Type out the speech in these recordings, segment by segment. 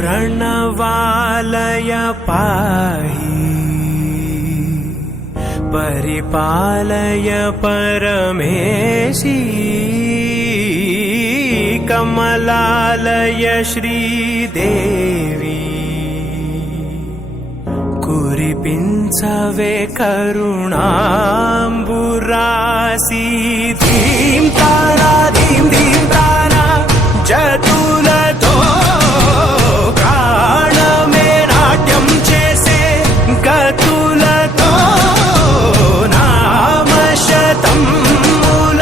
प्रणवालय पाहि परिपालय परमेशी कमलालय श्रीदेवी कुरिपिंचवे करुणांबुरासी धीं तारा धीं धीं तारा जतुलतो प्राणमे नाट्यं चेसे गतुलतो नाम शतं मूल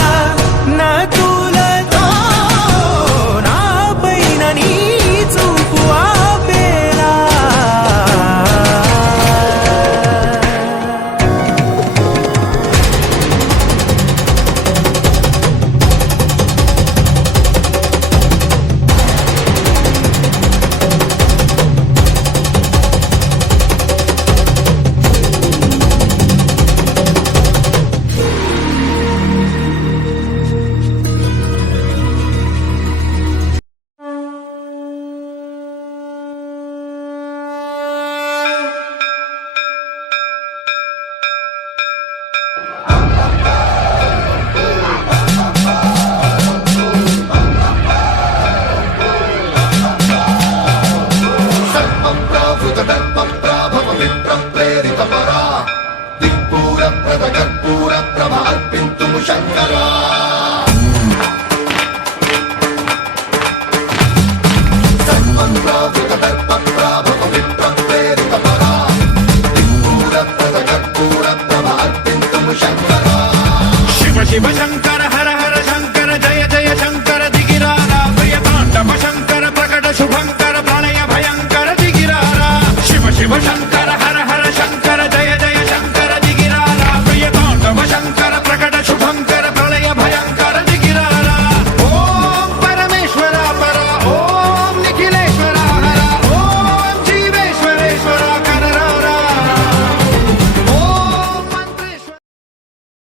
नतुलतो नापैन नी चूपु आपेला शिव शंकर हर हर शंकर जय जय शंकर दिगिरारा भयतांडव शंकर प्रकट शुभंकर प्रलय भयंकर दिगिरारा शिव शिव शंकर